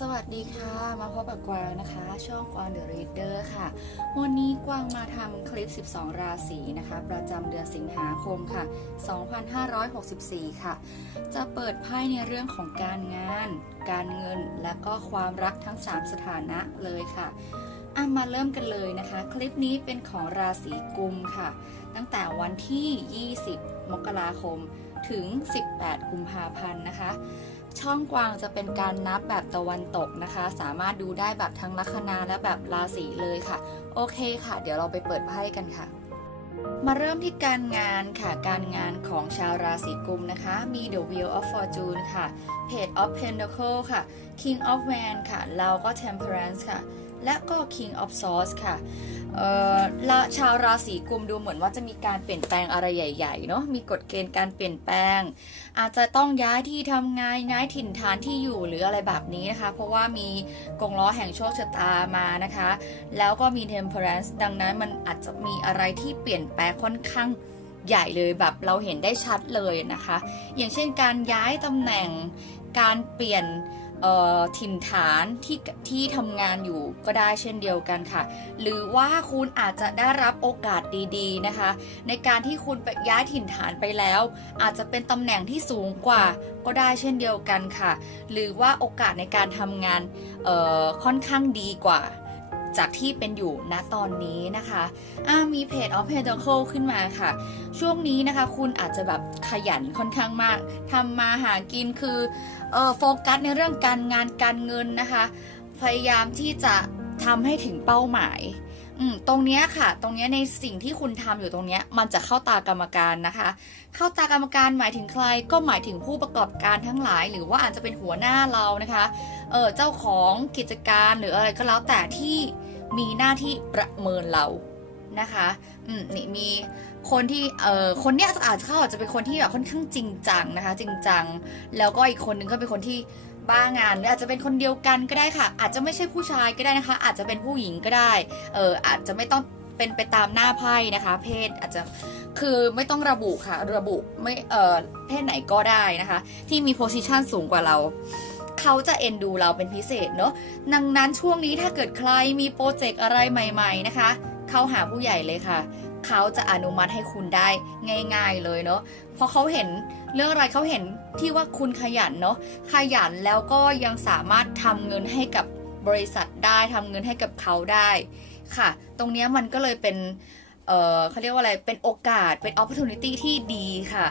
สวัสดีค่ะ มาพบกับกวางนะคะ ช่องกวางเดอะรีดเดอร์ค่ะ วันนี้กวางมาทำคลิป 12 ราศีนะคะ ประจำเดือนสิงหาคมค่ะ 2564 ค่ะ จะเปิดไพ่ในเรื่องของการงาน การเงิน และก็ความรักทั้ง 3 สถานะเลยค่ะอะมาเริ่มกันเลยนะคะ คลิปนี้เป็นของราศีกุมค่ะ ตั้งแต่วันที่ 20 มกราคม ถึง 18 กุมภาพันธ์นะคะ ช่องกวางจะเป็นการนับแบบตะวันตกนะคะ สามารถดูได้แบบทั้งลัคนาและแบบราศีเลยค่ะ โอเคค่ะ เดี๋ยวเราไปเปิดไพ่กันค่ะ มาเริ่มที่การงานค่ะ การงานของชาวราศีกุมนะคะ มี The Wheel of Fortune ค่ะ Page of Pentacle ค่ะ King of Wands ค่ะแล้วก็ Temperance ค่ะ และก็ King of Swords ค่ะละชาวราศีกุมดูเหมือนว่าจะมีการเปลี่ยนแปลงอะไรใหญ่ๆเนาะมีกฎเกณฑ์การเปลี่ยนแปลง อาจจะต้องย้ายที่ทำงานย้ายถิ่นฐานที่อยู่หรืออะไรแบบนี้นะคะ เพราะว่ามีกงล้อแห่งโชคชะตามานะคะ แล้วก็มี temperance ดังนั้นมันอาจจะมีอะไรที่เปลี่ยนแปลงค่อนข้างใหญ่เลยแบบเราเห็นได้ชัดเลยนะคะ อย่างเช่นการย้ายตำแหน่งการเปลี่ยน ถิ่นฐานที่ที่ทำงานอยู่ก็ได้เช่นเดียวกันค่ะ หรือว่าคุณอาจจะได้รับโอกาสดีๆนะคะ ในการที่คุณไปย้ายถิ่นฐานไปแล้ว อาจจะเป็นตำแหน่งที่สูงกว่าก็ได้เช่นเดียวกันค่ะ หรือว่าโอกาสในการทำงานค่อนข้างดีกว่า จากที่เป็นอยู่ณตอนนี้นะคะอ่ามีเพจ of Pentacle ขึ้นมาค่ะ ช่วงนี้นะคะคุณอาจจะแบบขยันค่อนข้างมากทำมาหากินคือเออโฟกัสในเรื่องการงานการเงินนะคะ พยายามที่จะทำให้ถึงเป้าหมายอืมตรงเนี้ยค่ะ ตรงเนี้ยในสิ่งที่คุณทำอยู่ตรงเนี้ยมันจะเข้าตากรรมการนะคะ เข้าตากรรมการหมายถึงใครก็หมายถึงผู้ประกอบการทั้งหลาย หรือว่าอาจจะเป็นหัวหน้าเรานะคะ เออเจ้าของกิจการหรืออะไรก็แล้วแต่ที่ มีหน้าที่ประเมินเรานะคะอืมนี่มีคนที่เอ่อคนเนี้ยอาจจะเขาอาจจะเป็นคนที่แบบค่อนข้างจริงจังนะคะ จริงจัง แล้วก็อีกคนนึงก็เป็นคนที่บ้างานหรืออาจจะเป็นคนเดียวกันก็ได้ค่ะ อาจจะไม่ใช่ผู้ชายก็ได้นะคะ อาจจะเป็นผู้หญิงก็ได้เอออาจจะไม่ต้องเป็นไปตามหน้าไพ่นะคะ เพศอาจจะคือไม่ต้องระบุค่ะ ระบุไม่เออเพศไหนก็ได้นะคะ ที่มีโพสิชันสูงกว่าเรา เขาจะเอ็นดูเราเป็นพิเศษเนาะดังนั้นช่วงนี้ถ้าเกิดใครมีโปรเจกต์อะไรใหม่ ๆนะคะ เข้าหาผู้ใหญ่เลยค่ะ เขาจะอนุมัติให้คุณได้ง่าย ๆเลยเนาะเพราะเขาเห็นเรื่องอะไรเขาเห็นที่ว่าคุณขยันเนาะขยันแล้วก็ยังสามารถทำเงินให้กับบริษัทได้ทำเงินให้กับเขาได้ค่ะ ตรงนี้มันก็เลยเป็นเเขาเรียกว่าอะไร เป็นโอกาส เป็น opportunity ที่ดีค่ะ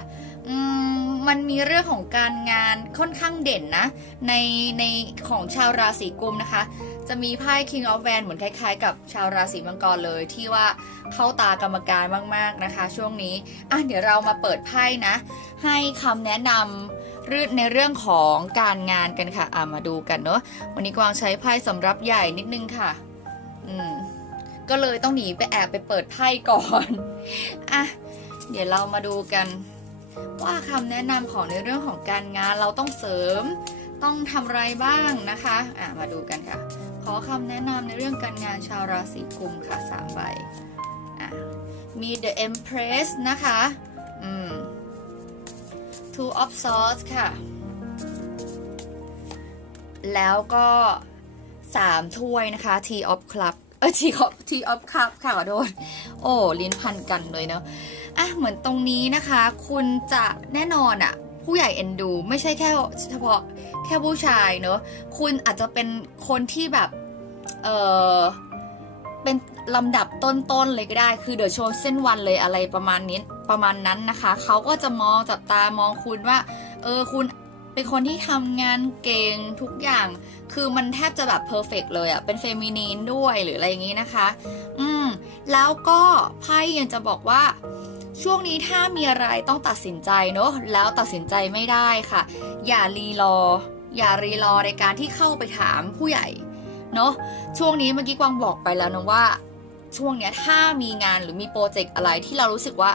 มันมีเรื่องของการงานค่อนข้างเด่นนะ ในในของชาวราศีกุมนะคะ จะมีไพ่ King of Wands เหมือนคล้ายๆ กับชาวราศีมังกรเลย ที่ว่าเข้าตากรรมการมากๆนะคะ ช่วงนี้อะเดี๋ยวเรามาเปิดไพ่นะ ให้คำแนะนำรืในเรื่องของการงานกันค่ะอะมาดูกันเนาะวันนี้กวางใช้ไพ่สำรับใหญ่นิดนึงค่ะ อืมก็เลยต้องหนีไปแอบไปเปิดไพ่ก่อนอะเดี๋ยวเรามาดูกัน ว่าคำแนะนำของในเรื่องของการงานเราต้องเสริม ต้องทำอะไรบ้างนะคะอะมาดูกันค่ะ ขอคำแนะนำในเรื่องการงานชาวราศีกุมค่ะสามใบอะมี The Empress นะคะอืม Two of Swords ค่ะ แล้วก็สามถ้วยนะคะ Tea of Club เออ Tea of Tea of Cup ค่ะขอโทษโอ้ ลิ้นพันกันเลยเนาะ อะเหมือนตรงนี้นะคะ คุณจะแน่นอนอะผู้ใหญ่เอ็นดู ไม่ใช่แค่เฉพาะแค่ผู้ชายเนอะคุณอาจจะเป็นคนที่แบบ เออเป็นลำดับต้นๆเลยก็ได้ คือเด e c โช o เส้นวันเลยอะไรประมาณนี้ประมาณนั้นนะคะ เขาก็จะมองจับตามองคุณว่า เออคุณเป็นคนที่ทำงานเก่งทุกอย่าง คือมันแทบจะแบบเพอร์เฟกเลยอะเป็นเฟมินีนด้วยหรืออะไรอย่างนี้นะคะ อืม แล้วก็ไพ่ยังจะบอกว่า ช่วงนี้ถ้ามีอะไรต้องตัดสินใจเนอะแล้วตัดสินใจไม่ได้ค่ะ อย่ารีรอ อย่ารีรอในการที่เข้าไปถามผู้ใหญ่เนอะช่วงนี้เมื่อกี้กวางบอกไปแล้วนะว่า ช่วงเนี้ยถ้ามีงานหรือมีโปรเจกต์อะไรที่เรารู้สึกว่า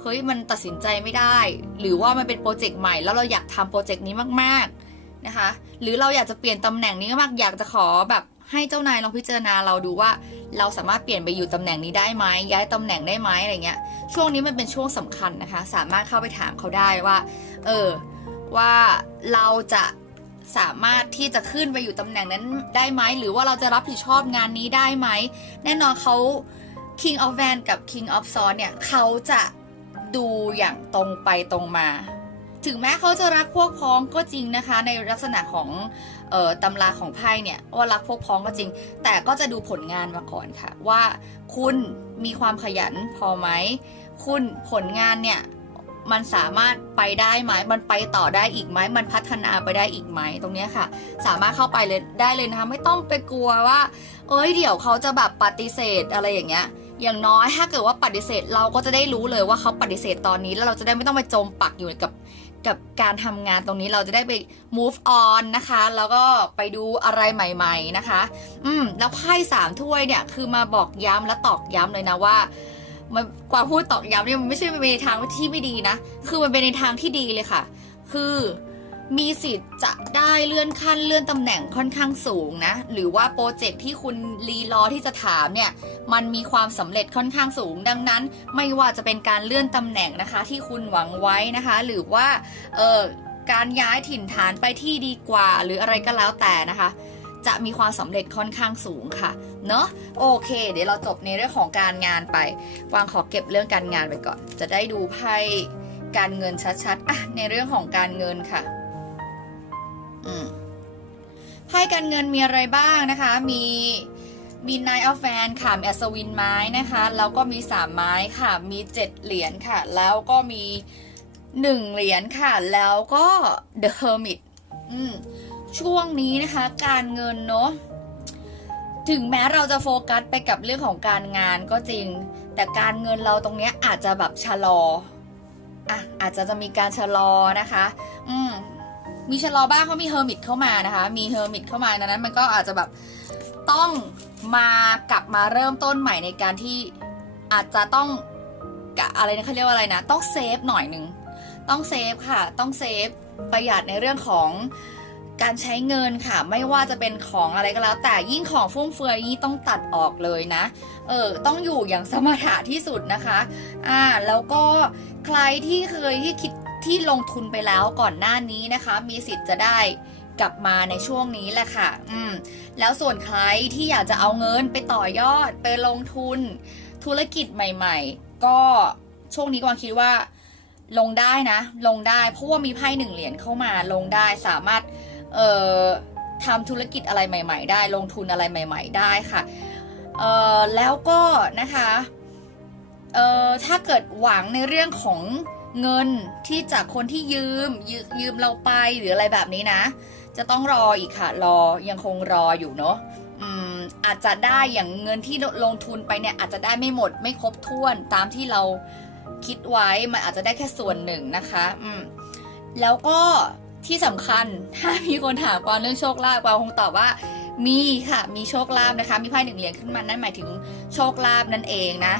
เฮ้ยมันตัดสินใจไม่ได้ หรือว่ามันเป็นโปรเจกต์ใหม่แล้วเราอยากทำโปรเจกต์นี้มากๆนะคะ หรือเราอยากจะเปลี่ยนตำแหน่งนี้มากอยากจะขอแบบ ให้เจ้านายลองพิจารณาเราดูว่า เราสามารถเปลี่ยนไปอยู่ตำแหน่งนี้ได้ไหมย้ายตำแหน่งได้ไหมอะไรเงี้ย ช่วงนี้มันเป็นช่วงสำคัญนะคะ สามารถเข้าไปถามเขาได้ว่า เออ ว่าเราจะสามารถที่จะขึ้นไปอยู่ตำแหน่งนั้นได้ไหมหรือว่าเราจะรับผิดชอบงานนี้ได้ไหมแน่นอนเขา King of Van กับ King of s o r d เนี่ยเขาจะดูอย่างตรงไปตรงมา ถึงแม้เขาจะรักพวกพ้องก็จริงนะคะ ในลักษณะของ ตำราของไพ่เนี่ยว่ารักพวกพ้องก็จริง แต่ก็จะดูผลงานมาก่อนค่ะ ว่าคุณมีความขยันพอไหม คุณผลงานเนี่ยมันสามารถไปได้ไหม มันไปต่อได้อีกไหม มันพัฒนาไปได้อีกไหม ตรงเนี้ยค่ะ สามารถเข้าไปเลยได้เลยนะคะ ไม่ต้องไปกลัวว่า เอ้ย เดี๋ยวเขาจะแบบปฏิเสธอะไรอย่างเงี้ย อย่างน้อยถ้าเกิดว่าปฏิเสธเราก็จะได้รู้เลยว่าเขาปฏิเสธตอนนี้ แล้วเราจะได้ไม่ต้องไปจมปักอยู่กับ กับการทำงานตรงนี้เราจะได้ไป move on นะคะ แล้วก็ไปดูอะไรใหม่ ๆนะคะ อืมแล้วไพ่สามถ้วยเนี่ยคือมาบอกย้ำและตอกย้ำเลยนะว่ามันกว่าพูดตอกย้ำเนี่ยมันไม่ใช่เป็นในทางที่ไม่ดีนะ คือมันเป็นในทางที่ดีเลยค่ะ คือ มีสิทธิ์จะได้เลื่อนขั้นเลื่อนตำแหน่งค่อนข้างสูงนะ หรือว่าโปรเจกต์ที่คุณรีรอที่จะถามเนี่ย มันมีความสำเร็จค่อนข้างสูง ดังนั้น ไม่ว่าจะเป็นการเลื่อนตำแหน่งนะคะ ที่คุณหวังไว้นะคะ หรือว่าเออการย้ายถิ่นฐานไปที่ดีกว่า หรืออะไรก็แล้วแต่นะคะ จะมีความสำเร็จค่อนข้างสูงค่ะ เนอะโอเค เดี๋ยวเราจบในเรื่องของการงานไปวางขอเก็บเรื่องการงานไปก่อน จะได้ดูไพ่การเงินชัดๆอะในเรื่องของการเงินค่ะ ไพ่การเงินมีอะไรบ้างนะคะ มีมี Nine of Fan ค่ะมีอัศวินไม้นะคะ แล้วก็มีสามไม้ค่ะ มีเจ็ดเหรียญค่ะ แล้วก็มีหนึ่งเหรียญค่ะ แล้วก็ The Hermit อืมช่วงนี้นะคะ การเงินเนาะถึงแม้เราจะโฟกัสไปกับเรื่องของการงานก็จริง แต่การเงินเราตรงเนี้ยอาจจะแบบชะลออะอาจจะจะมีการชะลอนะคะ อืม มีชะลอบ้างเขามีเฮอร์มิตเข้ามานะคะ มีเฮอร์มิตเข้ามาดังนั้นมันก็อาจจะแบบต้องมากลับมาเริ่มต้นใหม่ในการที่อาจจะต้องกะอะไรนะเขาเรียกว่าอะไรนะ ต้องเซฟหน่อยหนึ่งต้องเซฟค่ะ ต้องเซฟประหยัดในเรื่องของการใช้เงินค่ะ ไม่ว่าจะเป็นของอะไรก็แล้ว แต่ยิ่งของฟุ่มเฟือยนี่ต้องตัดออกเลยนะ เออ ต้องอยู่อย่างสมถะที่สุดนะคะ อ่า แล้วก็ใครที่เคยที่คิด ที่ลงทุนไปแล้วก่อนหน้านี้นะคะ มีสิทธิ์จะได้กลับมาในช่วงนี้แหละค่ะ อืม แล้วส่วนใครที่อยากจะเอาเงินไปต่อยอดไปลงทุน ธุรกิจใหม่ ๆ ก็ช่วงนี้กวางคิดว่า ลงได้นะ ลงได้เพราะว่ามีไพ่หนึ่งเหรียญเข้ามาลงได้สามารถ เอ่อทำธุรกิจอะไรใหม่ ๆ ได้ ลงทุนอะไรใหม่ ๆ ได้ค่ะ เอ่อแล้วก็นะคะ เอ่อถ้าเกิดหวังในเรื่องของ เงินที่จากคนที่ยืมยืมยืมเราไปหรืออะไรแบบนี้นะ จะต้องรออีกค่ะ รอยังคงรออยู่เนาะอาจจะได้อย่างเงินที่ลงทุนไปเนี่ยอาจจะได้ไม่หมดไม่ครบถ้วนตามที่เราคิดไว้มันอาจจะได้แค่ส่วนหนึ่งนะคะอืมแล้วก็ที่สำคัญถ้ามีคนถามกวางเรื่องโชคลาภกวางคงตอบว่ามีค่ะมีโชคลาภนะคะ มีไพ่หนึ่งเหรียญขึ้นมานั่นหมายถึงโชคลาภนั่นเองนะ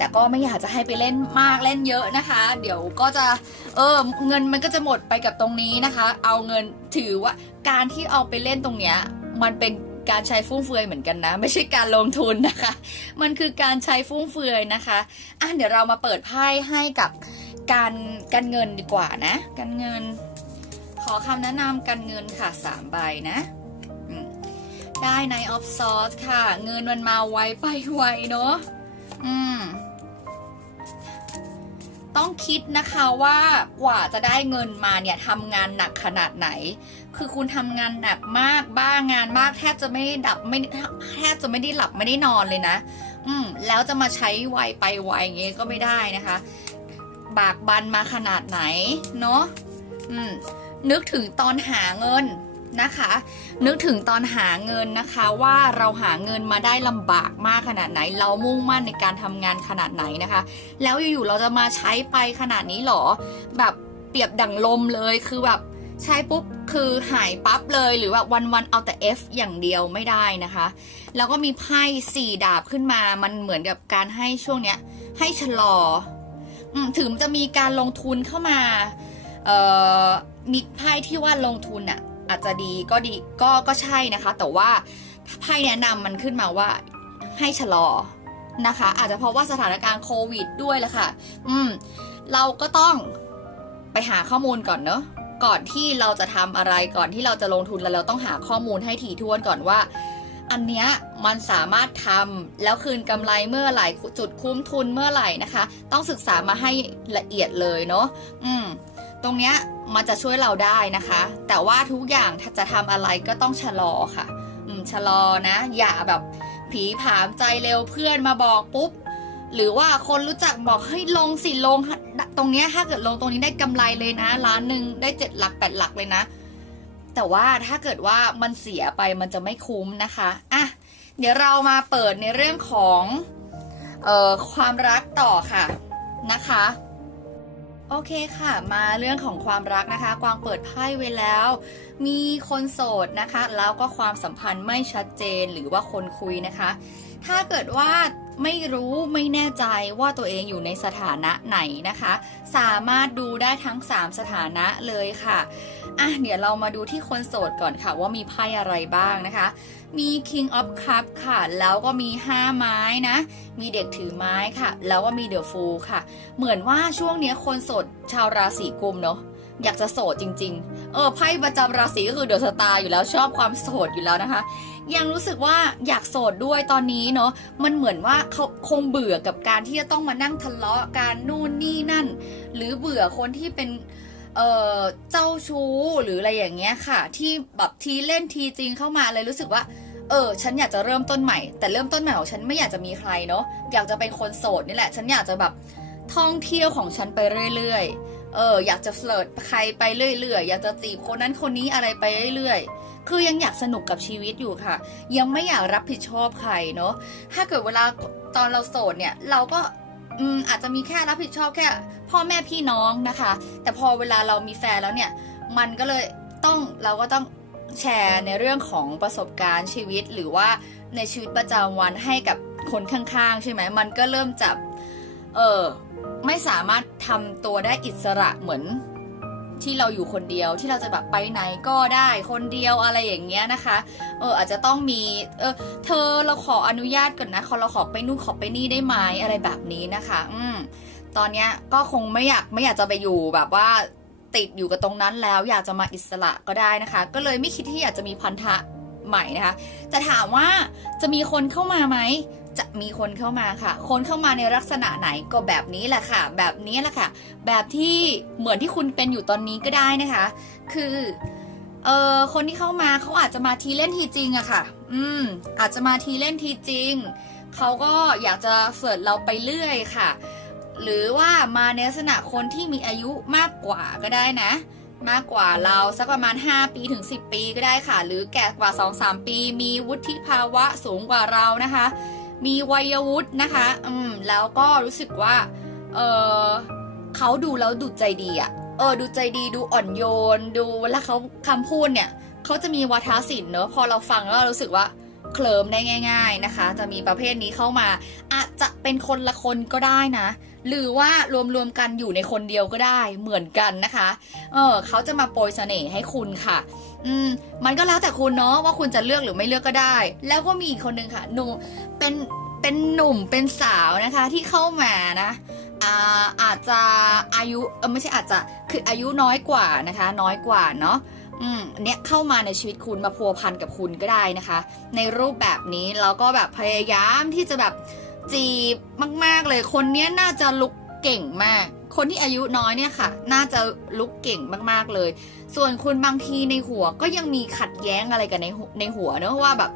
แต่ก็ไม่อยากจะให้ไปเล่นมากเล่นเยอะนะคะ เดี๋ยวก็จะเออเงินมันก็จะหมดไปกับตรงนี้นะคะ เอาเงินถือว่าการที่เอาไปเล่นตรงเนี้ยมันเป็นการใช้ฟุ่มเฟือยเหมือนกันนะ ไม่ใช่การลงทุนนะคะ มันคือการใช้ฟุ่มเฟือยนะคะอะเดี๋ยวเรามาเปิดไพ่ให้กับการการเงินดีกว่านะการเงิน ขอคำแนะนำการเงินค่ะสามใบนะได้ในออฟซอสค่ะ เงินมันมาไวไปไวเนาะอืม ต้องคิดนะคะว่ากว่าจะได้เงินมาเนี่ยทำงานหนักขนาดไหน คือคุณทำงานหนักมากบ้างานมากแทบจะไม่ได้ดับไม่แทบจะไม่ได้หลับไม่ได้นอนเลยนะ อืมแล้วจะมาใช้ไวไปไวอย่างเงี้ยก็ไม่ได้นะคะ บากบันมาขนาดไหนเนาะอืมนึกถึงตอนหาเงิน นะคะ นึกถึงตอนหาเงินนะคะว่าเราหาเงินมาได้ลำบากมากขนาดไหน เรามุ่งมั่นในการทำงานขนาดไหนนะคะ แล้วอยู่ๆเราจะมาใช้ไปขนาดนี้หรอ แบบเปรียบดั่งลมเลยคือแบบใช้ปุ๊บคือหายปั๊บเลยหรือว่าวันๆเอาแต่ F อย่างเดียวไม่ได้นะคะ แล้วก็มีไพ่สี่ดาบขึ้นมามันเหมือนกับการให้ช่วงเนี้ย ให้ชะลอถึงจะมีการลงทุนเข้ามามีไพ่ที่ว่าลงทุนอะ อาจจะดีก็ดีก็ก็ใช่นะคะ แต่ว่าไพ่แนะนำมันขึ้นมาว่าให้ชะลอนะคะ อาจจะเพราะว่าสถานการณ์โควิดด้วยแหละค่ะ อืม เราก็ต้องไปหาข้อมูลก่อนเนอะก่อนที่เราจะทำอะไรก่อนที่เราจะลงทุนแล้วเราต้องหาข้อมูลให้ถี่ถ้วนก่อนว่า อันเนี้ยมันสามารถทำแล้วคืนกำไรเมื่อไหร่จุดคุ้มทุนเมื่อไหร่นะคะ ต้องศึกษามาให้ละเอียดเลยเนาะอืม ตรงเนี้ยมันจะช่วยเราได้นะคะ แต่ว่าทุกอย่างถ้าจะทำอะไรก็ต้องชะลอค่ะ อืมชะลอนะ อย่าแบบผีผามใจเร็วเพื่อนมาบอกปุ๊บ หรือว่าคนรู้จักบอกเฮ้ยลงสิลง ตรงเนี้ยถ้าเกิดลงตรงนี้ได้กำไรเลยนะล้านหนึ่งได้เจ็ดหลักแปดหลักเลยนะ แต่ว่าถ้าเกิดว่ามันเสียไปมันจะไม่คุ้มนะคะอะเดี๋ยวเรามาเปิดในเรื่องของเอ่อความรักต่อค่ะนะคะ โอเคค่ะ มาเรื่องของความรักนะคะ กวางเปิดไพ่ไว้แล้ว มีคนโสดนะคะ แล้วก็ความสัมพันธ์ไม่ชัดเจนหรือว่าคนคุยนะคะ ถ้าเกิดว่า ไม่รู้ไม่แน่ใจว่าตัวเองอยู่ในสถานะไหนนะคะ สามารถดูได้ทั้ง 3 สถานะเลยค่ะอะเดี๋ยวเรามาดูที่คนโสดก่อนค่ะว่ามีไพ่อะไรบ้างนะคะ มี King of Cup ค่ะ แล้วก็มี 5 ไม้นะ มีเด็กถือไม้ค่ะ แล้วก็มี The Fool ค่ะ เหมือนว่าช่วงนี้คนโสดชาวราศีกุมเนาะ อยากจะโสดจริง ๆ เออไพ่ประจำราศีก็คือเดอะสตาร์อยู่แล้วชอบความโสดอยู่แล้วนะคะ ยังรู้สึกว่าอยากโสดด้วยตอนนี้เนาะมันเหมือนว่าเขาคงเบื่อกับการที่จะต้องมานั่งทะเลาะการนู่นนี่นั่น หรือเบื่อคนที่เป็นเออเจ้าชู้หรืออะไรอย่างเงี้ยค่ะ ที่แบบทีเล่นทีจริงเข้ามาเลยรู้สึกว่าเออ ฉันอยากจะเริ่มต้นใหม่ แต่เริ่มต้นใหม่ของฉันไม่อยากจะมีใครเนาะ อยากจะเป็นคนโสดนี่แหละ ฉันอยากจะแบบท่องเที่ยวของฉันไปเรื่อย ๆ เอออยากจะเฟลิร์ตใครไปเรื่อยๆ อยากจะจีบคนนั้นคนนี้อะไรไปเรื่อยๆ คือยังอยากสนุกกับชีวิตอยู่ค่ะ ยังไม่อยากรับผิดชอบใครเนาะถ้าเกิดเวลาตอนเราโสดเนี่ย เราก็อืมอาจจะมีแค่รับผิดชอบแค่ พ่อแม่พี่น้องนะคะ แต่พอเวลาเรามีแฟนแล้วเนี่ย มันก็เลยต้องเราก็ต้องแชร์ในเรื่องของประสบการณ์ชีวิตหรือว่าในชีวิตประจำวันให้กับคนข้างๆ ใช่ไหมมันก็เริ่มจับ เออ ไม่สามารถทำตัวได้อิสระเหมือนที่เราอยู่คนเดียวที่เราจะแบบไปไหนก็ได้คนเดียวอะไรอย่างเงี้ยนะคะ เอออาจจะต้องมี เออเธอเราขออนุญาตก่อนนะขอเราขอไปนู่นขอไปนี่ได้ไหมอะไรแบบนี้นะคะ อืมตอนเนี้ยก็คงไม่อยากไม่อยากจะไปอยู่แบบว่าติดอยู่กับตรงนั้นแล้วอยากจะมาอิสระก็ได้นะคะ ก็เลยไม่คิดที่อยากจะมีพันธะใหม่นะคะจะถามว่าจะมีคนเข้ามาไหม จะมีคนเข้ามาค่ะ คนเข้ามาในลักษณะไหนก็แบบนี้แหละค่ะ แบบนี้แหละค่ะ แบบที่เหมือนที่คุณเป็นอยู่ตอนนี้ก็ได้นะคะ คือเออคนที่เข้ามาเขาอาจจะมาทีเล่นทีจริงอะค่ะ อืม อาจจะมาทีเล่นทีจริง เขาก็อยากจะเฟิร์ตเราไปเรื่อยค่ะ หรือว่ามาในลักษณะคนที่มีอายุมากกว่าก็ได้นะ มากกว่าเราสักประมาณ 5 ปีถึง 10 ปีก็ได้ค่ะ หรือแก่กว่า 2-3 ปี มีวุฒิภาวะสูงกว่าเรานะคะ มีวัยวุฒินะคะ อืม แล้วก็รู้สึกว่า เออเขาดูแล้วดูใจดีอะเออ ดูใจดี ดูอ่อนโยน ดูเวลาเขาคำพูดเนี่ย เขาจะมีวาทศิลป์เนอะ พอเราฟังแล้วเรารู้สึกว่าเคลิมได้ง่าย ๆนะคะ จะมีประเภทนี้เข้ามา อาจจะเป็นคนละคนก็ได้นะ หรือว่ารวมๆกันอยู่ในคนเดียวก็ได้เหมือนกันนะคะ เออเขาจะมาโปรยเสน่ห์ให้คุณค่ะ อืมมันก็แล้วแต่คุณเนาะว่าคุณจะเลือกหรือไม่เลือกก็ได้ แล้วก็มีอีกคนนึงค่ะหนูเป็นเป็นหนุ่มเป็นสาวนะคะที่เข้ามานะอ่าอาจจะอายุเออไม่ใช่อาจจะคืออายุน้อยกว่านะคะ น้อยกว่าเนาะอืมเนี้ยเข้ามาในชีวิตคุณมาพัวพันกับคุณก็ได้นะคะ ในรูปแบบนี้แล้วก็แบบพยายามที่จะแบบ จีบมาก ๆ เลย คนเนี้ยน่าจะลุกเก่งมาก คนที่อายุน้อยเนี่ยค่ะ น่าจะลุกเก่งมากๆเลย ส่วนคุณบางทีในหัวก็ยังมีขัดแย้งอะไรกันในหัวในหัวเนอะว่าแบบ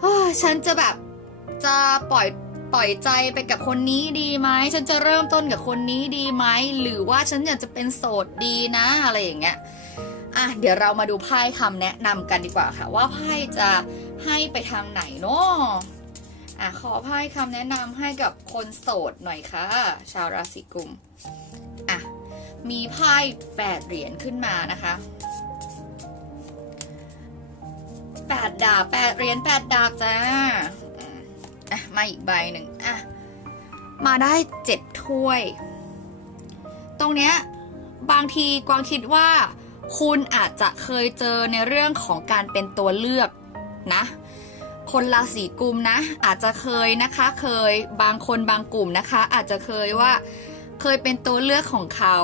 เฮ้ยฉันจะแบบจะปล่อยปล่อยใจไปกับคนนี้ดีไหมฉันจะเริ่มต้นกับคนนี้ดีไหมหรือว่าฉันอยากจะเป็นโสดดีนะอะไรอย่างเงี้ยอะเดี๋ยวเรามาดูไพ่คำแนะนำกันดีกว่าค่ะ ว่าไพ่จะให้ไปทางไหนเนาะ อะขอไพ่คำแนะนำให้กับคนโสดหน่อยค่ะ ชาวราศีกุมอะมีไพ่แปดเหรียญขึ้นมานะคะแปดดาบแปดเหรียญแปดดาบจ้าอะมาอีกใบหนึ่งอะมาได้เจ็ดถ้วย ตรงเนี้ยบางทีกวางคิดว่า คุณอาจจะเคยเจอในเรื่องของการเป็นตัวเลือกนะ คนราศีกุมนะ อาจจะเคยนะคะเคยบางคนบางกลุ่มนะคะ อาจจะเคยว่าเคยเป็นตัวเลือกของเขา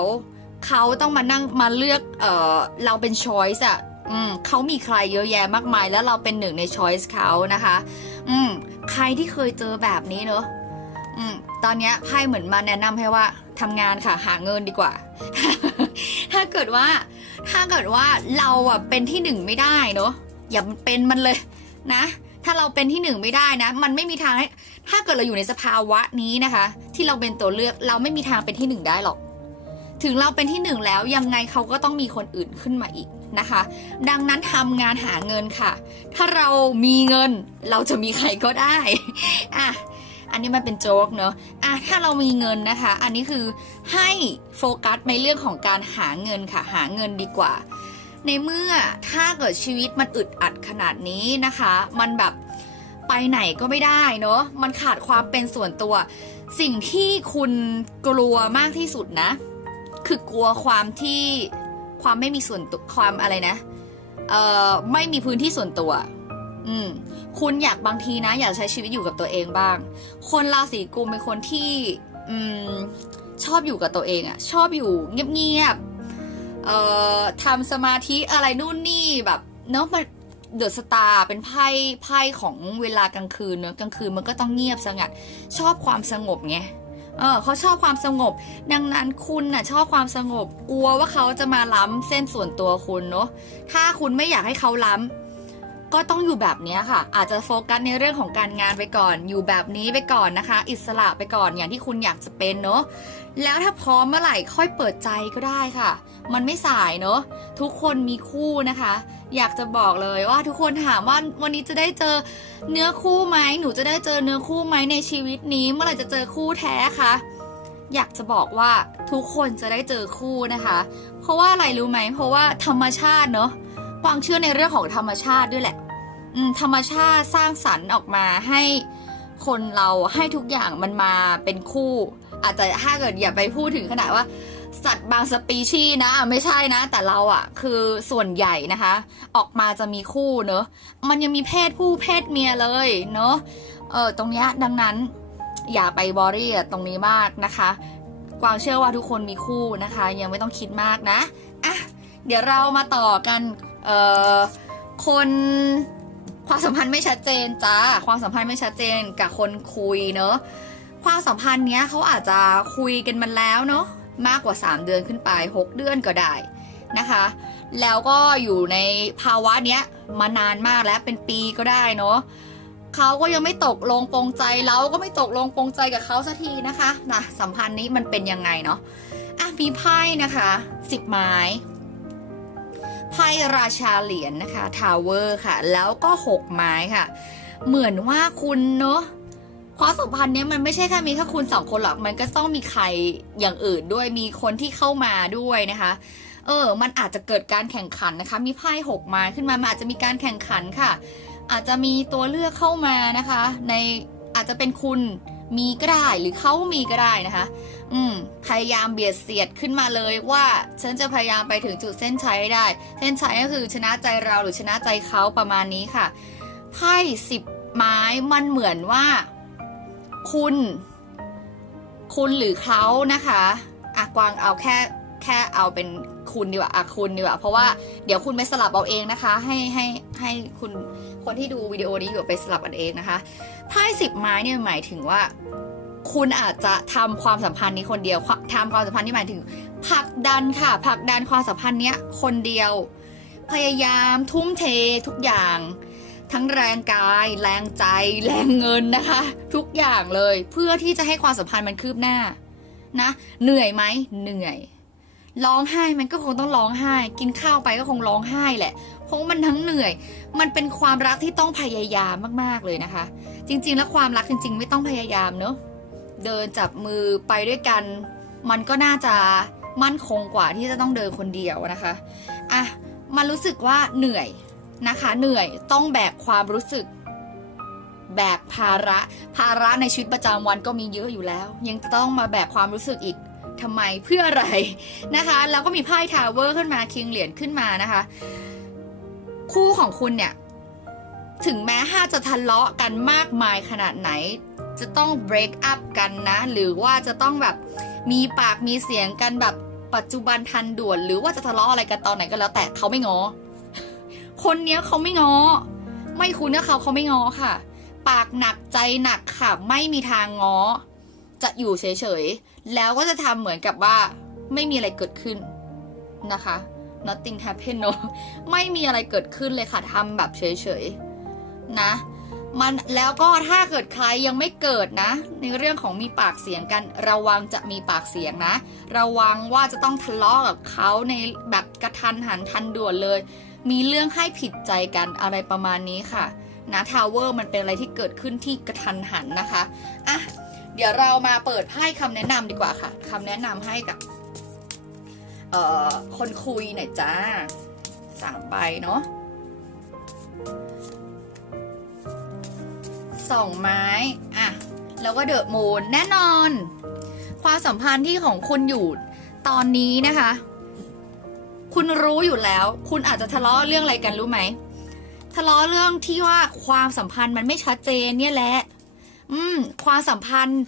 เขาต้องมานั่งมาเลือกเออเราเป็นช้อยส์อะอืมเขามีใครเยอะแยะมากมาย แล้วเราเป็นหนึ่งในช้อยส์เขานะคะ อืมใครที่เคยเจอแบบนี้เนอะอืมตอนนี้ไพ่เหมือนมาแนะนำให้ว่าทำงานค่ะหาเงินดีกว่า ถ้าเกิดว่า ถ้าเกิดว่าเราอะเป็นที่หนึ่งไม่ได้เนอะอย่าเป็นมันเลยนะ ถ้าเราเป็นที่หนึ่งไม่ได้นะ มันไม่มีทางให้ถ้าเกิดเราอยู่ในสภาวะนี้นะคะ ที่เราเป็นตัวเลือกเราไม่มีทางเป็นที่หนึ่งได้หรอก ถึงเราเป็นที่หนึ่งแล้วยังไงเขาก็ต้องมีคนอื่นขึ้นมาอีกนะคะ ดังนั้นทำงานหาเงินค่ะ ถ้าเรามีเงินเราจะมีใครก็ได้อะอันนี้มันเป็นโจ๊กเนอะอะถ้าเรามีเงินนะคะ อันนี้คือให้โฟกัสในเรื่องของการหาเงินค่ะ หาเงินดีกว่า ในเมื่อถ้าเกิดชีวิตมันอึดอัดขนาดนี้นะคะ มันแบบไปไหนก็ไม่ได้เนอะมันขาดความเป็นส่วนตัว สิ่งที่คุณกลัวมากที่สุดนะ คือกลัวความที่ความไม่มีส่วนตัวความอะไรนะเอ่อไม่มีพื้นที่ส่วนตัว อืมคุณอยากบางทีนะ อยากใช้ชีวิตอยู่กับตัวเองบ้าง คนราศีกุมเป็นคนที่ อืมชอบอยู่กับตัวเองอะชอบอยู่เงียบๆ เอ่อทำสมาธิอะไรนู่นนี่แบบเนาะมันเดอะสตาร์เป็นไพ่ไพ่ของเวลากลางคืนเนอะกลางคืนมันก็ต้องเงียบสงัด ชอบความสงบไงเออเขาชอบความสงบ ดังนั้นคุณน่ะชอบความสงบ กลัวว่าเขาจะมาล้ำเส้นส่วนตัวคุณเนาะถ้าคุณไม่อยากให้เขาล้ำก็ต้องอยู่แบบนี้ค่ะ อาจจะโฟกัสในเรื่องของการงานไปก่อน อยู่แบบนี้ไปก่อนนะคะ อิสระไปก่อนอย่างที่คุณอยากจะเป็นเนาะแล้วถ้าพร้อมเมื่อไหร่ค่อยเปิดใจก็ได้ค่ะ มันไม่สายเนาะทุกคนมีคู่นะคะ อยากจะบอกเลยว่าทุกคนถามว่าวันนี้จะได้เจอเนื้อคู่ไหมหนูจะได้เจอเนื้อคู่ไหมในชีวิตนี้ เมื่อไหร่จะเจอคู่แท้คะอยากจะบอกว่าทุกคนจะได้เจอคู่นะคะ เพราะว่าอะไรรู้ไหมเพราะว่าธรรมชาติเนาะความเชื่อในเรื่องของธรรมชาติด้วยแหละธรรมชาติสร้างสรรค์ออกมาให้คนเราให้ทุกอย่างมันมาเป็นคู่ อาจจะถ้าเกิดอย่าไปพูดถึงขนาดว่า สัตว์บางสปีชีส์นะไม่ใช่นะ แต่เราอะคือส่วนใหญ่นะคะ ออกมาจะมีคู่เนอะมันยังมีเพศผู้เพศเมียเลยเนอะเออตรงเนี้ยดังนั้นอย่าไปบอรี่ตรงนี้มากนะคะกวางเชื่อว่าทุกคนมีคู่นะคะ ยังไม่ต้องคิดมากนะอะเดี๋ยวเรามาต่อกันเอ่อคนความสัมพันธ์ไม่ชัดเจนจ้าความสัมพันธ์ไม่ชัดเจนกับคนคุยเนอะความสัมพันธ์เนี้ยเขาอาจจะคุยกันมาแล้วเนอะ มากกว่า 3 เดือนขึ้นไป 6 เดือนก็ได้นะคะ แล้วก็อยู่ในภาวะเนี้ยมานานมากแล้วเป็นปีก็ได้เนาะเขาก็ยังไม่ตกลงปรงใจเราก็ไม่ตกลงปรงใจกับเขาสักทีนะคะนะสัมพันธ์นี้มันเป็นยังไงเนาะอะมีไพ่นะคะสิบไม้ไพ่ราชาเหรียญนะคะทาวเวอร์ค่ะ แล้วก็หกไม้ค่ะ เหมือนว่าคุณเนาะ ความสัมพันธ์เนี้ยมันไม่ใช่แค่มีแค่คุณสองคนหรอก มันก็ต้องมีใครอย่างอื่นด้วย มีคนที่เข้ามาด้วยนะคะ เออ มันอาจจะเกิดการแข่งขันนะคะ มีไพ่หกมาขึ้นมา มันอาจจะมีการแข่งขันค่ะ อาจจะมีตัวเลือกเข้ามานะคะ ในอาจจะเป็นคุณมีก็ได้หรือเขามีก็ได้นะคะ อืม พยายามเบียดเสียดขึ้นมาเลยว่าฉันจะพยายามไปถึงจุดเส้นชัยให้ได้ เส้นชัยก็คือชนะใจเราหรือชนะใจเขาประมาณนี้ค่ะ ไพ่สิบไม้มันเหมือนว่า คุณ คุณหรือเขานะคะอะกวางเอาแค่แค่เอาเป็นคุณดีกว่าอะคุณดีกว่า เพราะว่าเดี๋ยวคุณไปสลับเอาเองนะคะ ให้ให้ให้คุณคนที่ดูวิดีโอนี้อยู่ไปสลับกันเองนะคะไพ่สิบไม้เนี่ยหมายถึงว่า คุณอาจจะทำความสัมพันธ์นี้คนเดียวทำความสัมพันธ์นี้หมายถึงผลักดันค่ะผลักดันความสัมพันธ์เนี้ยคนเดียว พยายามทุ่มเททุกอย่าง ทั้งแรงกาย แรงใจ แรงเงินนะคะ ทุกอย่างเลยเพื่อที่จะให้ความสัมพันธ์มันคืบหน้านะ เหนื่อยไหมเหนื่อยร้องไห้มันก็คงต้องร้องไห้ กินข้าวไปก็คงร้องไห้แหละเพราะมันทั้งเหนื่อย มันเป็นความรักที่ต้องพยายามมากๆเลยนะคะ จริง ๆ แล้วความรักจริง ๆ ไม่ต้องพยายามเนอะเดินจับมือไปด้วยกัน มันก็น่าจะมั่นคงกว่าที่จะต้องเดินคนเดียวนะคะอะมันรู้สึกว่าเหนื่อย นะคะ เหนื่อยต้องแบกความรู้สึก แบกภาระ ภาระในชีวิตประจำวันก็มีเยอะอยู่แล้ว ยังต้องมาแบกความรู้สึกอีกทำไมเพื่ออะไรนะคะ แล้วก็มีไพ่ทาวเวอร์ขึ้นมาคิงเหรียญขึ้นมานะคะ คู่ของคุณเนี่ย ถึงแม้ห้าจะทะเลาะกันมากมายขนาดไหน จะต้อง break up กันนะ หรือว่าจะต้องแบบมีปากมีเสียงกันแบบปัจจุบันทันด่วน หรือว่าจะทะเลาะอะไรกันตอนไหนก็แล้วแต่เขาไม่งอ คนเนี้ยเขาไม่งอ ไม่คุ้นกับเขาเขาไม่งอค่ะ ปากหนักใจหนักค่ะ ไม่มีทางงอ จะอยู่เฉยๆ แล้วก็จะทำเหมือนกับว่า ไม่มีอะไรเกิดขึ้นนะคะ nothing happen เนอะไม่มีอะไรเกิดขึ้นเลยค่ะทำแบบเฉยๆ นะมันแล้วก็ถ้าเกิดใครยังไม่เกิดนะ ในเรื่องของมีปากเสียงกัน ระวังจะมีปากเสียงนะ ระวังว่าจะต้องทะเลาะกับเขาในแบบกระทันหันทันด่วนเลย มีเรื่องให้ผิดใจกันอะไรประมาณนี้ค่ะนะทาวเวอร์มันเป็นอะไรที่เกิดขึ้นที่กระทันหันนะคะอะเดี๋ยวเรามาเปิดไพ่คำแนะนำดีกว่าค่ะคำแนะนำให้กับเอ่อคนคุยหน่อยจ้าสามใบเนาะสองไม้อะแล้วก็เดอะมูนแน่นอน ความสัมพันธ์ที่ของคุณอยู่ตอนนี้นะคะ คุณรู้อยู่แล้ว คุณอาจจะทะเลาะเรื่องอะไรกันรู้ไหมทะเลาะเรื่องที่ว่าความสัมพันธ์มันไม่ชัดเจนเนี่ยแหละ อืม ความสัมพันธ์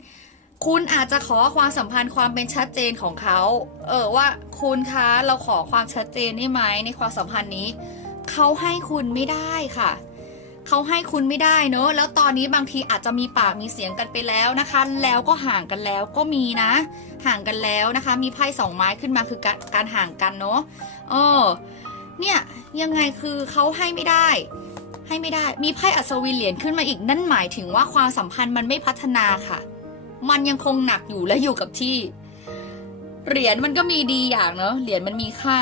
คุณอาจจะขอความสัมพันธ์ความเป็นชัดเจนของเขา เออว่าคุณคะเราขอความชัดเจนได้ไหมในความสัมพันธ์นี้ เขาให้คุณไม่ได้ค่ะเเขาให้คุณไม่ได้เนอะแล้วตอนนี้บางทีอาจจะมีปากมีเสียงกันไปแล้วนะคะ แล้วก็ห่างกันแล้วก็มีนะ ห่างกันแล้วนะคะ มีไพ่สองไม้ขึ้นมาคือการการห่างกันเนอะเออเนี่ยยังไงคือเขาให้ไม่ได้ ให้ไม่ได้มีไพ่อัศวินเหรียญขึ้นมาอีกนั่นหมายถึงว่าความสัมพันธ์มันไม่พัฒนาค่ะ มันยังคงหนักอยู่และอยู่กับที่ เหรียญมันก็มีดีอย่างเนอะเหรียญมันมีค่า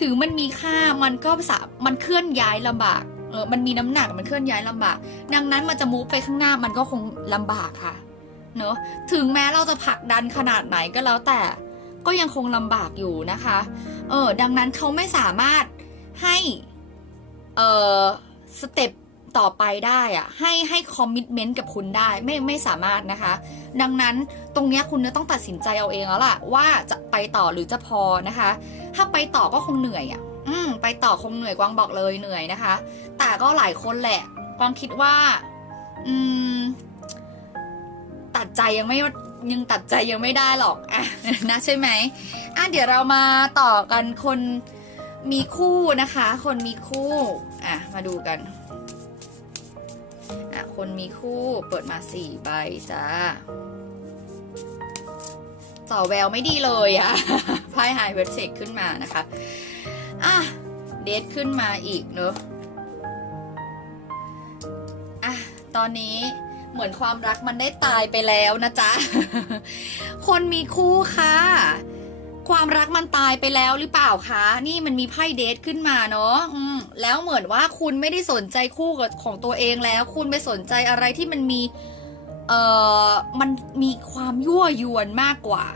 ถึงมันมีค่ามันก็สามันเคลื่อนย้ายลำบาก ออมันมีน้ำหนักมันเคลื่อนย้ายลำบาก ดังนั้นมันจะมูฟไปข้างหน้ามันก็คงลำบากค่ะ เนอะถึงแม้เราจะผลักดันขนาดไหนก็แล้วแต่ก็ยังคงลำบากอยู่นะคะ เออ ดังนั้นเขาไม่สามารถให้ เออสเต็ปต่อไปได้อะให้ให้คอมมิชเมนต์กับคุณได้ไม่ไม่สามารถนะคะ ดังนั้นตรงนี้คุณจะต้องตัดสินใจเอาเองแล้วล่ะ ว่าจะไปต่อหรือจะพอนะคะ ถ้าไปต่อก็คงเหนื่อยอะ อืมไปต่อคงเหนื่อยกวางบอกเลยเหนื่อยนะคะ แต่ก็หลายคนแหละ กวางคิดว่า อืม ตัดใจยังไม่ยังตัดใจยังไม่ได้หรอกอะนะใช่ไหมอะเดี๋ยวเรามาต่อกันคนมีคู่นะคะ คนมีคู่อะมาดูกันอะคนมีคู่เปิดมาสี่ใบจ้าจ่อแววไม่ดีเลยอะไพ่ไฮเวทเชคขึ้นมานะคะ อะเดทขึ้นมาอีกเนอะอะตอนนี้เหมือนความรักมันได้ตายไปแล้วนะจ๊ะ คนมีคู่ค่ะ ความรักมันตายไปแล้วหรือเปล่าคะ นี่มันมีไพ่เดทขึ้นมาเนาะแล้วเหมือนว่าคุณไม่ได้สนใจคู่กับของตัวเองแล้ว คุณไปสนใจอะไรที่มันมีเอ่อมันมีความยั่วยวนมากกว่า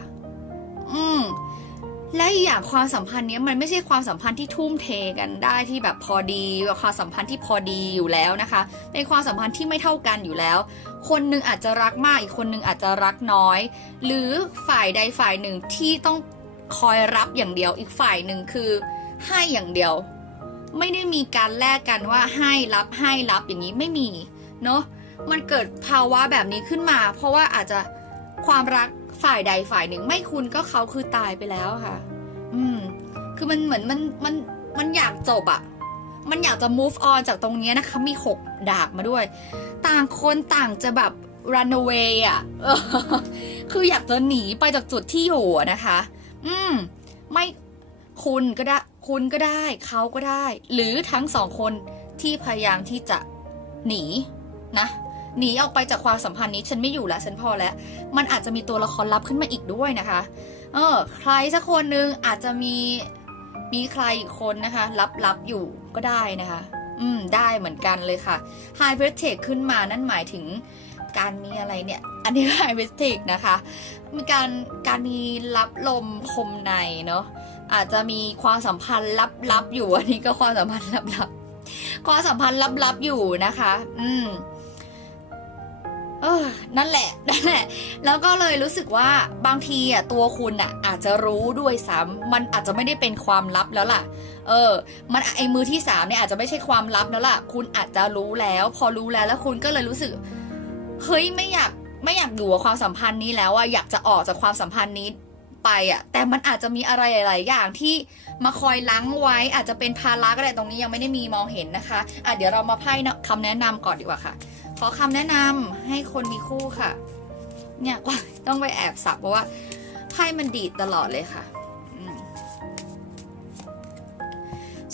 อืม และอีกอย่างความสัมพันธ์เนี้ยมันไม่ใช่ความสัมพันธ์ที่ทุ่มเทกันได้ที่แบบพอดีความสัมพันธ์ที่พอดีอยู่แล้วนะคะ เป็นความสัมพันธ์ที่ไม่เท่ากันอยู่แล้ว คนหนึ่งอาจจะรักมากอีกคนหนึ่งอาจจะรักน้อย หรือฝ่ายใดฝ่ายหนึ่งที่ต้องคอยรับอย่างเดียว อีกฝ่ายหนึ่งคือให้อย่างเดียว ไม่ได้มีการแลกกันว่าให้รับให้รับอย่างนี้ไม่มีเนาะมันเกิดภาวะแบบนี้ขึ้นมา เพราะว่าอาจจะความรัก ฝ่ายใดฝ่ายหนึ่ง ไม่คุณก็เขาคือตายไปแล้วค่ะ อืม คือมันเหมือนมันมันมันอยากจบอะมันอยากจะ move on จากตรงนี้นะคะ มีหกดาบมาด้วย ต่างคนต่างจะแบบ run away อะ คืออยากจะหนีไปจากจุดที่อยู่นะคะ อืม ไม่คุณก็ได้ คุณก็ได้ เขาก็ได้ หรือทั้งสองคนที่พยายามที่จะหนีนะ หนีออกไปจากความสัมพันธ์นี้ฉันไม่อยู่แล้วฉันพอแล้ว มันอาจจะมีตัวละครลับขึ้นมาอีกด้วยนะคะ เออ ใครสักคนหนึ่งอาจจะมีมีใครอีกคนนะคะ รับรับอยู่ก็ได้นะคะ อืม ได้เหมือนกันเลยค่ะ High v e r t e ขึ้นมานั่นหมายถึงการมีอะไรเนี่ย อันนี้ High v e r t e นะคะ มีการการมีรับลมคมในเนาะ อาจจะมีความสัมพันธ์ลับๆอยู่ อันนี้ก็ความสัมพันธ์ลับๆ ความสัมพันธ์ลับๆอยู่นะคะ อืม เออ นั่นแหละ นั่นแหละ แล้วก็เลยรู้สึกว่าบางทีอะตัวคุณอะ อาจจะรู้ด้วยซ้ำมันอาจจะไม่ได้เป็นความลับแล้วล่ะ เออ มันไอมือที่สามเนี่ยอาจจะไม่ใช่ความลับแล้วล่ะ คุณอาจจะรู้แล้ว พอรู้แล้วแล้วคุณก็เลยรู้สึก เฮ้ยไม่อยากไม่อยากอยู่กับความสัมพันธ์นี้แล้วอะอยากจะออกจากความสัมพันธ์นี้ ไปอะ่ะแต่มันอาจจะมีอะไรหลาย ๆ อย่างที่มาคอยล้างไว้ อาจจะเป็นภาระก็ได้ตรงนี้ยังไม่ได้มีมองเห็นนะคะอะเดี๋ยวเรามาไพ่คำแนะนำก่อนดีกว่าค่ะ ขอคำแนะนำให้คนมีคู่ค่ะ เนี่ยว่าต้องไปแอบสับเพราะว่าไพ่มันดีดตลอดเลยค่ะ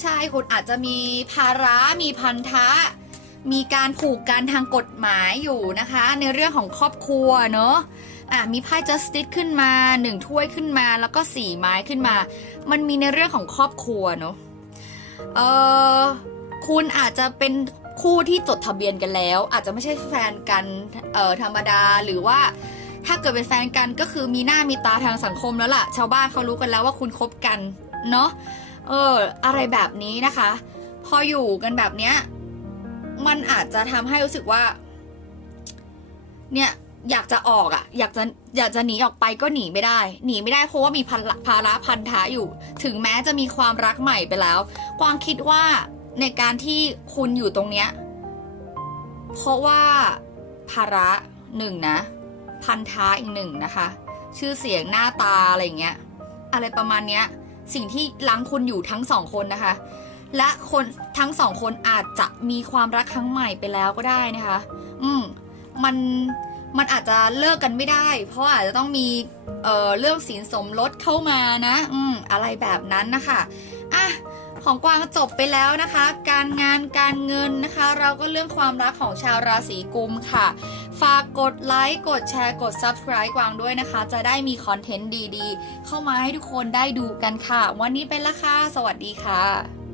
ใช่คุณอาจจะมีภาระมีพันธะ มีการผูกกันทางกฎหมายอยู่นะคะ ในเรื่องของครอบครัวเนอะ อะมีไพ่ justice ขึ้นมาหนึ่งถ้วยขึ้นมาแล้วก็สี่ไม้ขึ้นมา มันมีในเรื่องของครอบครัวเนอะเออคุณอาจจะเป็นคู่ที่จดทะเบียนกันแล้ว อาจจะไม่ใช่แฟนกันเออธรรมดาหรือว่าถ้าเกิดเป็นแฟนกันก็คือมีหน้ามีตาทางสังคมแล้วล่ะ ชาวบ้านเขารู้กันแล้วว่าคุณคบกันเนาะเออ อะไรแบบนี้นะคะ พออยู่กันแบบเนี้ย มันอาจจะทำให้รู้สึกว่า เนี่ย อยากจะออกอะ่ะ อยากจะอยากจะหนีออกไปก็หนีไม่ได้ หนีไม่ได้เพราะว่ามีภาระภาระพันธะอยู่ ถึงแม้จะมีความรักใหม่ไปแล้วกวางคิดว่าในการที่คุณอยู่ตรงเนี้ยเพราะว่าภาระหนึ่งนะ พันธะอีกหนึ่งนะคะ ชื่อเสียงหน้าตาอะไรเงี้ย อะไรประมาณเนี้ย สิ่งที่ล้างคุณอยู่ทั้งสองคนนะคะ และคนทั้งสองคนอาจจะมีความรักครั้งใหม่ไปแล้วก็ได้นะคะ อืมมัน มันอาจจะเลิกกันไม่ได้ เพราะอาจจะต้องมีเอ่อเรื่องสินสมรสเข้ามานะ อืมอะไรแบบนั้นนะคะอะของกวางจบไปแล้วนะคะ การงานการเงินนะคะ เราก็เรื่องความรักของชาวราศีกุมค่ะ ฝากกดไลค์กดแชร์กด subscribe กวางด้วยนะคะ จะได้มีคอนเทนต์ดีๆ เข้ามาให้ทุกคนได้ดูกันค่ะ วันนี้ไปละค่ะ สวัสดีค่ะ